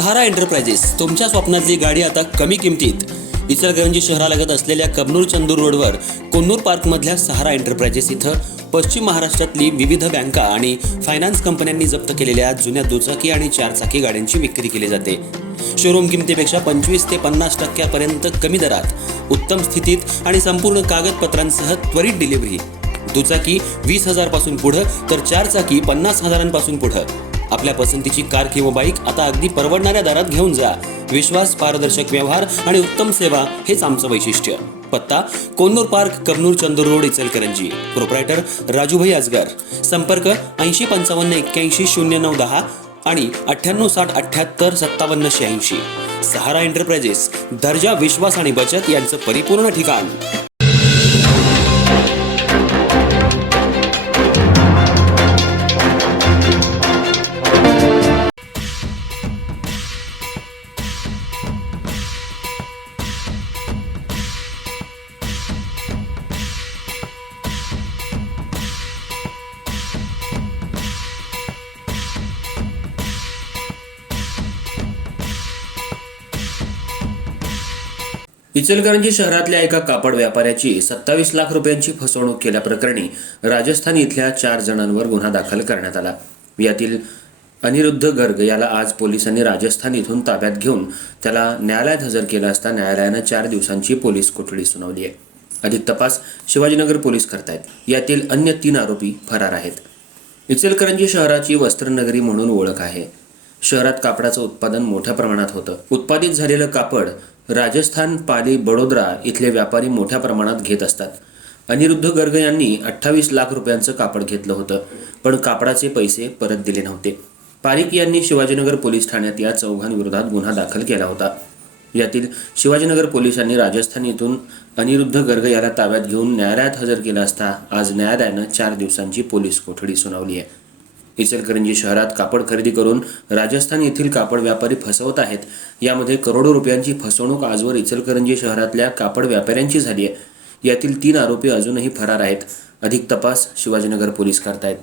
सहारा enterprises तुमच्या स्वप्नातली गाडी आता कमी किमतीत। इचलकरंजी शहरालगत असलेल्या कबनूर चंदूर रोडवर कोन्नूर पार्कमधल्या सहारा एंटरप्राइजेस इथं पश्चिम महाराष्ट्रातली विविध बँका आणि फायनान्स कंपन्यांनी जप्त केलेल्या जुन्या दुचाकी आणि चारचाकी गाड्यांची विक्री केली जाते। शोरूम किमतीपेक्षा 25 ते 50% कमी दरात उत्तम स्थितीत आणि संपूर्ण कागदपत्रांसह त्वरित डिलिव्हरी। दुचाकी 20,000 पासून पुढे तर चारचाकी 50,000 पासून पुढे। आपल्या पसंतीची कार किंवा बाईक आता अगदी परवडणाऱ्या दरात घेऊन जा। विश्वास, पारदर्शक व्यवहार आणि उत्तम सेवा हेच आमचं वैशिष्ट्य। पत्ता Konnur park, Kabnur Chandur road, Ichalkaranji. Proprietor Rajubhai Ajgar. संपर्क 8055810910 आणि 9860785786। सहारा एंटरप्राइजेस, दर्जा, विश्वास आणि बचत यांचं परिपूर्ण ठिकाण। इचलकरंजी शहरातल्या एका कापड व्यापाऱ्याची 27 लाख रुपयांची फसवणूक केल्याप्रकरणी राजस्थान इथल्या 4 जणांवर गुन्हा दाखल करण्यात आला। यातील अनिरुद्ध गर्ग याला आज पोलिसांनी राजस्थान इथून ताब्यात घेऊन त्याला न्यायालयात हजर केलं असता न्यायालयानं 4 दिवसांची पोलीस कोठडी सुनावली आहे। अधिक तपास शिवाजीनगर पोलीस करतायत। यातील अन्य 3 आरोपी फरार आहेत। इचलकरंजी शहराची वस्त्रनगरी म्हणून ओळख आहे। शहरात कापडाचं उत्पादन मोठ्या प्रमाणात होतं। उत्पादित झालेलं कापड राजस्थान, पाली, बडोदरा इथले व्यापारी मोठ्या प्रमाणात घेत असतात। अनिरुद्ध गर्ग यांनी 28 लाख रुपयांचं कापड घेतलं होतं, पण कापडाचे पैसे परत दिले नव्हते। पारिक यांनी शिवाजीनगर पोलीस ठाण्यात या चौघांविरोधात गुन्हा दाखल केला होता। यातील शिवाजीनगर पोलिसांनी राजस्थान इथून अनिरुद्ध गर्ग याला ताब्यात घेऊन न्यायालयात हजर केलं असता आज न्यायालयानं 4 दिवसांची पोलीस कोठडी सुनावली आहे। इचलकरंजी शहरात कापड खरेदी करून राजस्थान येथील कापड व्यापारी फसवत आहेत। यामध्ये करोडो रुपयांची फसवणूक आजवर इचलकरंजी शहरातल्या कापड व्यापाऱ्यांची झाली आहे। यातील 3 आरोपी अजूनही फरार आहेत। अधिक तपास शिवाजीनगर पोलीस करतायत।